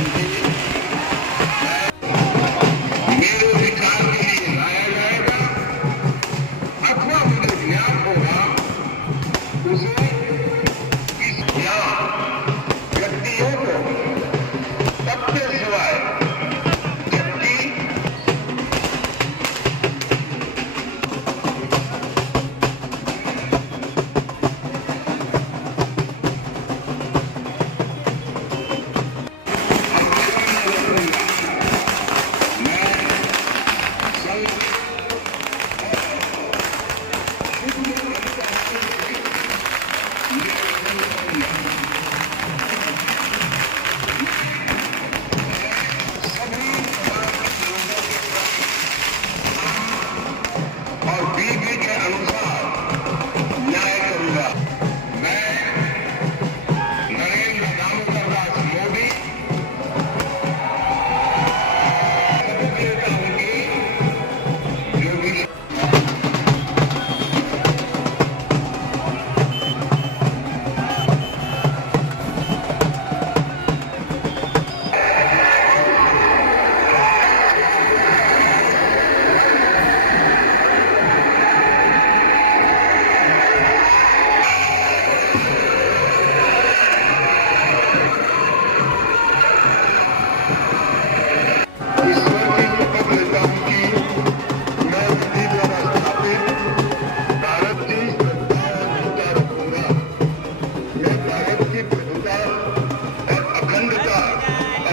and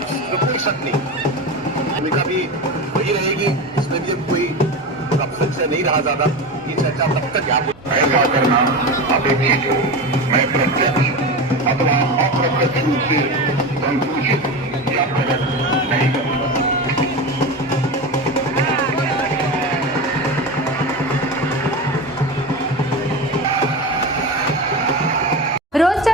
जो कोई शक नहीं भूमिका भी वही रहेगी इसमें भी कोई कब से नहीं रहा ज़्यादा ये चर्चा तब तक आप ऐसा करना अपेक्षित मैं प्रत्यक्ष अथवा अप्रत्यक्ष रूप से संकुचित या प्रकट नहीं करूँगा। रोजच्या